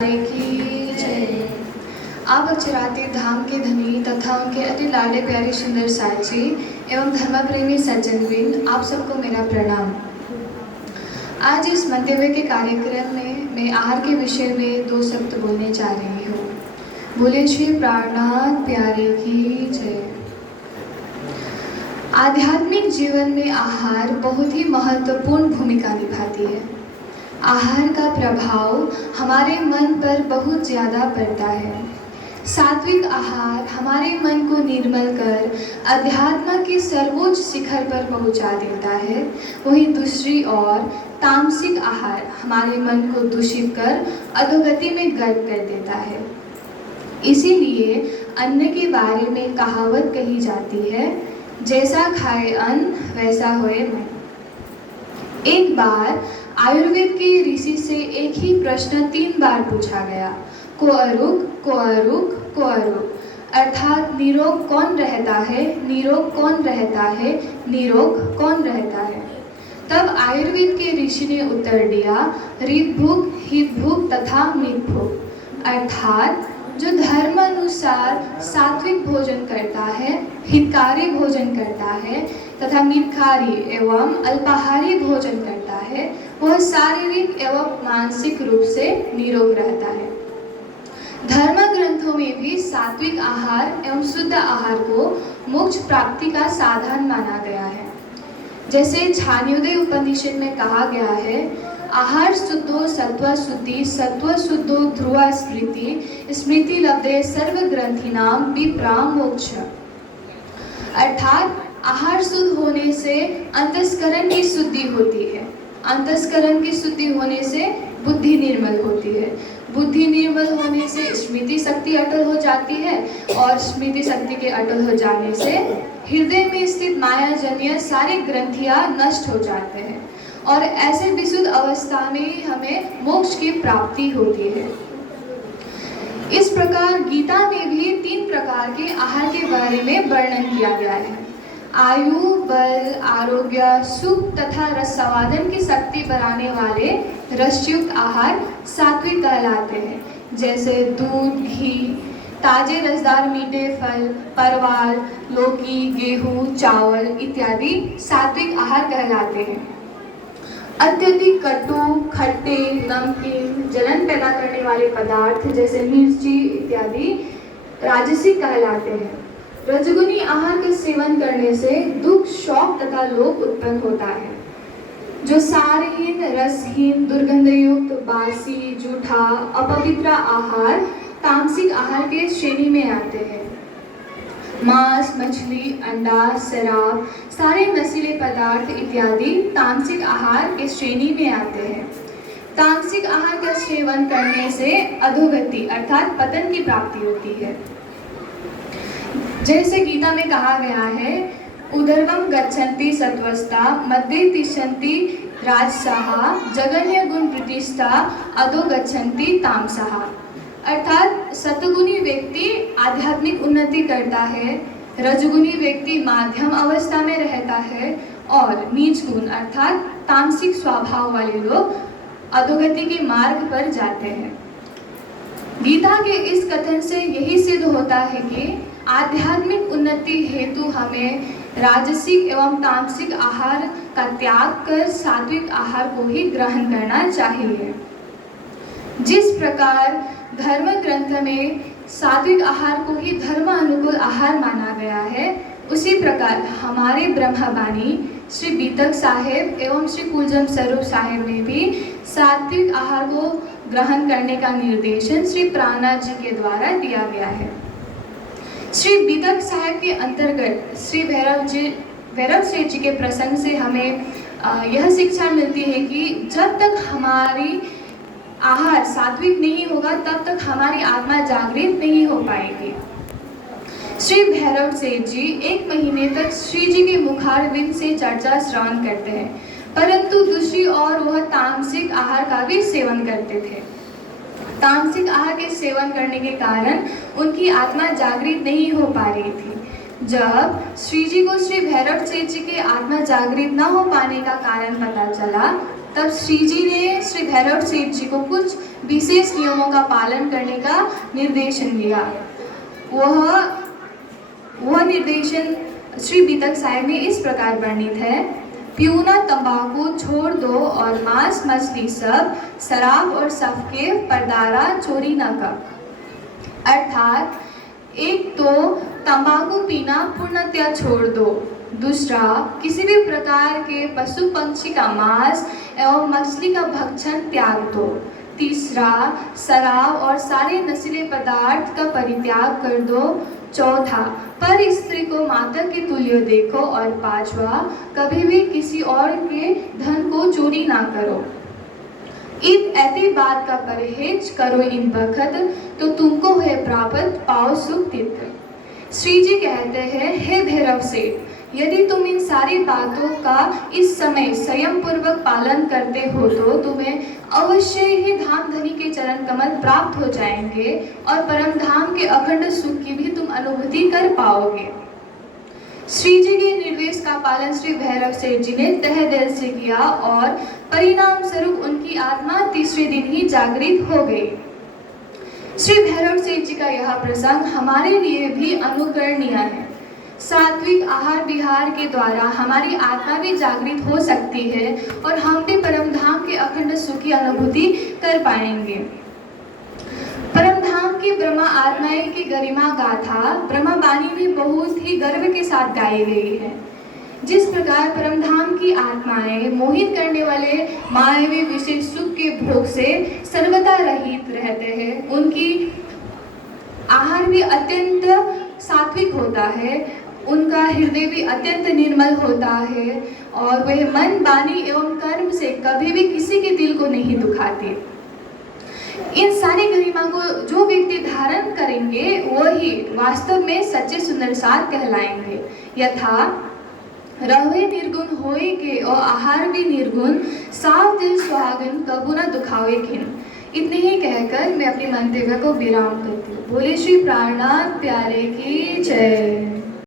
की जय। आप अक्षरातीत धाम के धनी तथा उनके अति लाडले प्यारे सुंदर साची एवं धर्म प्रेमी सज्जनवृंद, आप सबको मेरा प्रणाम। आज इस मंतव्य के कार्यक्रम में मैं आहार के विषय में दो शब्द बोलने जा रही हूँ। बोले श्री प्राणनाथ प्यारे की जय। आध्यात्मिक जीवन में आहार बहुत ही महत्वपूर्ण भूमिका निभाती है। आहार का प्रभाव हमारे मन पर बहुत ज़्यादा पड़ता है। सात्विक आहार हमारे मन को निर्मल कर अध्यात्म के सर्वोच्च शिखर पर पहुंचा देता है। वहीं दूसरी ओर तामसिक आहार हमारे मन को दूषित कर अधोगति में गर्क कर देता है। इसीलिए अन्न के बारे में कहावत कही जाती है, जैसा खाए अन्न वैसा होए मन। एक बार आयुर्वेद के ऋषि से एक ही प्रश्न 3 बार पूछा गया, को अरुक को अरुक को अरुक, अर्थात निरोग कौन रहता है, निरोग कौन रहता है, निरोग कौन रहता है। तब आयुर्वेद के ऋषि ने उत्तर दिया, ऋत भूख, हित भूख तथा मित भूख, अर्थात जो धर्म अनुसार सात्विक भोजन करता है, हितकारी भोजन करता है तथा मितकारी एवं अल्पाहारी भोजन करता है, वह शारीरिक एवं मानसिक रूप से निरोग रहता है। धर्म ग्रंथों में भी सात्विक आहार एवं शुद्ध आहार को मोक्ष प्राप्ति का साधन माना गया है। जैसे छांदोग्य उपनिषद में कहा गया है, आहार शुद्धो सत्व शुद्धि, सत्व शुद्धो ध्रुवा स्मृति, स्मृति लब्धे सर्व ग्रंथिनाम विप्राम मोक्ष। अर्थात आहार शुद्ध होने से अंतस्करण की शुद्धि होती है, अंतस्करण की शुद्धि होने से बुद्धि निर्मल होती है, बुद्धि निर्मल होने से स्मृति शक्ति अटल हो जाती है और स्मृति शक्ति के अटल हो जाने से हृदय में स्थित मायाजन्य सारे ग्रंथियां नष्ट हो जाते हैं और ऐसे विशुद्ध अवस्था में हमें मोक्ष की प्राप्ति होती है। इस प्रकार गीता में भी 3 प्रकार के आहार के बारे में वर्णन किया गया है। आयु, बल, आरोग्य, सुख तथा रसवादन की शक्ति बढ़ाने वाले रसयुक्त आहार सात्विक कहलाते हैं। जैसे दूध, घी, ताजे रसदार मीठे फल, परवाल, लौकी, गेहूं, चावल इत्यादि सात्विक आहार कहलाते हैं। अत्यधिक कटु, खट्टे, नमकीन, जलन पैदा करने वाले पदार्थ जैसे मिर्ची इत्यादि राजसिक कहलाते हैं। रजगुनी आहार का सेवन करने से दुख, शौक तथा लोभ उत्पन्न होता है। जो सारहीन, रसहीन, दुर्गंधयुक्त, बासी, जूठा, अपवित्र आहार तामसिक आहार के श्रेणी में आते हैं। मांस, मछली, अंडा, शराब, सारे नशीले पदार्थ इत्यादि तामसिक आहार के श्रेणी में आते हैं। तामसिक आहार का सेवन करने से अधोगति अर्थात पतन की प्राप्ति होती है। जैसे गीता में कहा गया है, उदर्वम गच्छन्ति सत्वस्ता, मध्ये तिष्ठन्ति राजसाः, जगन्य गुण प्रतिष्ठा, अधो गच्छन्ति तामसाः। अर्थात सतगुणी व्यक्ति आध्यात्मिक उन्नति करता है, रजगुणी व्यक्ति माध्यम अवस्था में रहता है और नीच गुण अर्थात तामसिक स्वभाव वाले लोग अधोगति के मार्ग पर जाते हैं। गीता के इस कथन से यही सिद्ध होता है कि आध्यात्मिक उन्नति हेतु हमें राजसिक एवं तामसिक आहार का त्याग कर सात्विक आहार को ही ग्रहण करना चाहिए। जिस प्रकार धर्म ग्रंथ में सात्विक आहार को ही धर्म अनुकूल आहार माना गया है, उसी प्रकार हमारे ब्रह्मवाणी श्री बीतक साहेब एवं श्री कुलजम स्वरूप साहेब में भी सात्विक आहार को ग्रहण करने का निर्देशन श्री प्राणनाथ जी के द्वारा दिया गया है। श्री बीतक साहेब के अंतर्गत श्री भैरव सेठ जी के प्रसंग से हमें यह शिक्षा मिलती है कि जब तक हमारी आहार सात्विक नहीं होगा तब तक हमारी आत्मा जागृत नहीं हो पाएगी। श्री भैरव सेठ जी 1 महीने तक श्री जी के मुखारविंद से चर्चा श्रवण करते हैं, परंतु दूसरी ओर वह तामसिक आहार का भी सेवन करते थे। तामसिक आहार के सेवन करने के कारण उनकी आत्मा जागृत नहीं हो पा रही थी। जब श्री जी को श्री भैरव सेठ जी की आत्मा जागृत न हो पाने का कारण पता चला, तब श्री जी ने श्री भैरव सेठ जी को कुछ विशेष नियमों का पालन करने का निर्देशन दिया। वह निर्देशन श्री बीतक साहिब में इस प्रकार वर्णित है। पीना तंबाकू छोड़ दो और मांस मछली सब, शराब और सबके परदारा चोरी न कर। अर्थात एक तो तंबाकू पीना पूर्णतया छोड़ दो, दूसरा किसी भी प्रकार के पशु पक्षी का मांस एवं मछली का भक्षण त्याग दो, तीसरा शराब और सारे नशीले पदार्थ का परित्याग कर दो, चौथा पर स्त्री को माता के तुल्य देखो और पांचवा कभी भी किसी और के धन को चोरी ना करो। इन ऐसी बात का परहेज करो इन बखत तो तुमको है प्राप्त पाओ सुख तीर्थ। श्री जी कहते हैं, हे भैरव सेठ, यदि तुम इन सारी बातों का इस समय संयम पूर्वक पालन करते हो तो तुम्हें अवश्य ही धाम धनी के चरण कमल प्राप्त हो जाएंगे और परम धाम के अखंड सुख की भी तुम अनुभूति कर पाओगे। श्री जी के निर्देश का पालन श्री भैरव सेठ जी ने तहे दिल से किया और परिणाम स्वरूप उनकी आत्मा तीसरे दिन ही जागृत हो गई। श्री भैरव सेठ जी का यह प्रसंग हमारे लिए भी अनुकरणीय है। सात्विक आहार विहार के द्वारा हमारी आत्मा भी जागृत हो सकती है और हम भी परम धाम के अखंड सुख की अनुभूति कर पाएंगे। परम धाम की ब्रह्मा आत्माएं की गरिमा गाथा ब्रह्मा वाणी में बहुत ही गर्व के साथ गाई गई है। जिस प्रकार परम धाम की आत्माएं मोहित करने वाले मायावी विशेष सुख के भोग से सर्वदा रहित रहते हैं, उनकी आहार भी अत्यंत सात्विक होता है, उनका हृदय भी अत्यंत निर्मल होता है और वह मन वाणी एवं कर्म से कभी भी किसी के दिल को नहीं दुखाते। इन सारी गरिमा को जो व्यक्ति धारण करेंगे वही वास्तव में सच्चे सुंदर साथ कहलाएंगे। यथा रहे निर्गुण होए के और आहार भी निर्गुण, साव दिल सुहागन कबू न दुखावे खिन। इतने ही कहकर मैं अपनी मंतव्य को विराम करती हूँ। बोले श्री प्राणनाथ प्यारे की जय।